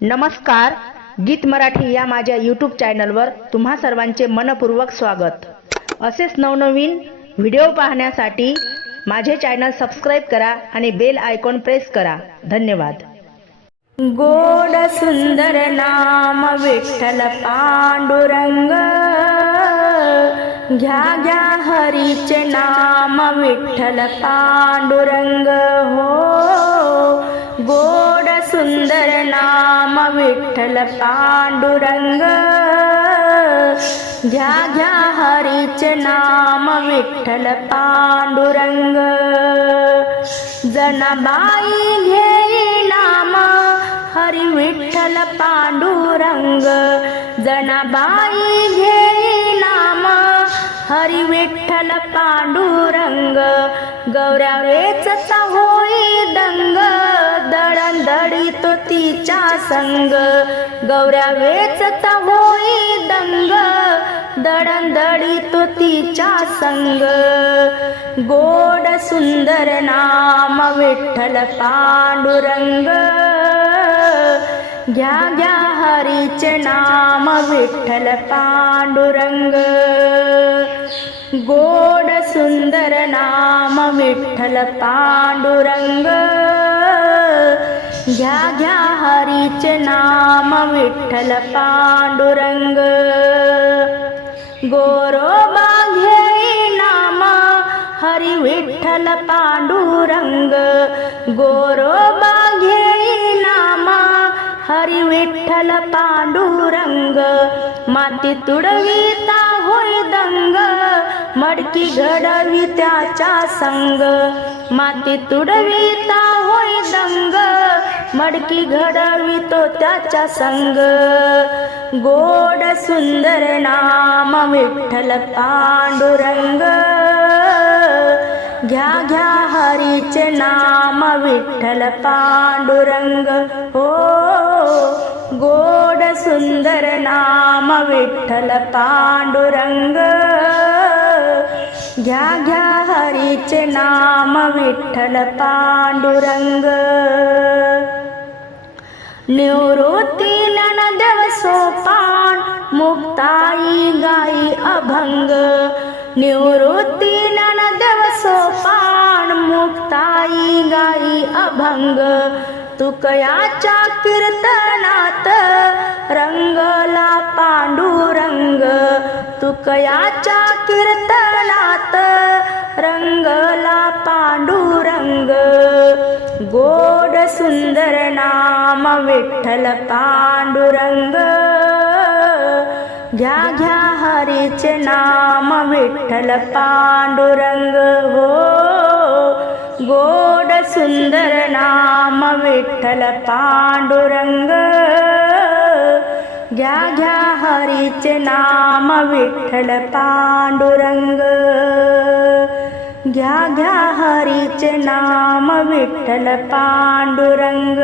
नमस्कार गीत मराठी या माझ्या यूट्यूब चॅनलवर तुम्हा सर्वांचे मनपूर्वक स्वागत. असेच नवनवीन व्हिडिओ पाहण्यासाठी माझे चॅनल सबस्क्राईब करा आणि बेल आयकॉन प्रेस करा. धन्यवाद. गोड सुंदर नाम विठ्ठल पांडुरंग. घ्या घ्या हरीचे नाम विठ्ठल पांडुरंग. हो विठ्ठल पांडुरंग। घ्या घ्या हरीच नाम विठ्ठल पांडुरंग। जनाबाई घेई नाम हरी विठ्ठल पांडुरंग। जनाबाई घेई नाम हरी विठ्ठल पांडुरंग। गौरवेच होई दंग। दळंदळी तो तिच्या संग. गौऱ्या वेचता होई दंग. दळंदळी तो तिच्या संग. गोड सुंदर नाम विठ्ठल पांडुरंग. घ्या घ्या हरीचे नाम विठ्ठल पांडुरंग. गोड सुंदर नाम विठ्ठल पांडुरंग. घ्या घ्या हरीचे नाम विठ्ठल पांडुरंग. गोरोबा घेई नाम हरी विठ्ठल पांडुरंग. गोरोबा घेई नाम हरी विठ्ठल पांडुरंग. माती तुडविता होय दंग मडकी घडवी त्याच्या संग. माती तुडविता होय दंग मडकी घडवितो त्याच्या संग. गोड सुंदर नाम विठ्ठल पांडुरंग. घ्या घ्या हरीचे नाम विठ्ठल पांडुरंग. हो गोड सुंदर नाम विठ्ठल पांडुरंग. घ्या घ्या हरीचे नाम विठ्ठल पांडुरंग. निवृत्ती ननदेव सोपान मुक्ताई गाई अभंग. निवृत्ती ननदेव सोपान मुक्ताई गाई अभंग. तुकयाच्या कीर्तनात रंगला पांडुरंग. तुकयाच्या कीर्तनात रंगला पांडुरंग. गो सुंदर नाम विठ्ठल पांडुरंग. घ्या घ्या हरीचे नाम विठ्ठल पांडुरंग. हो गोड सुंदर नाम विठ्ठल पांडुरंग. घ्या घ्या हरीचे नाम विठ्ठल पांडुरंग. घ्या घ्या हरीचे नाम विठ्ठल पांडुरंग।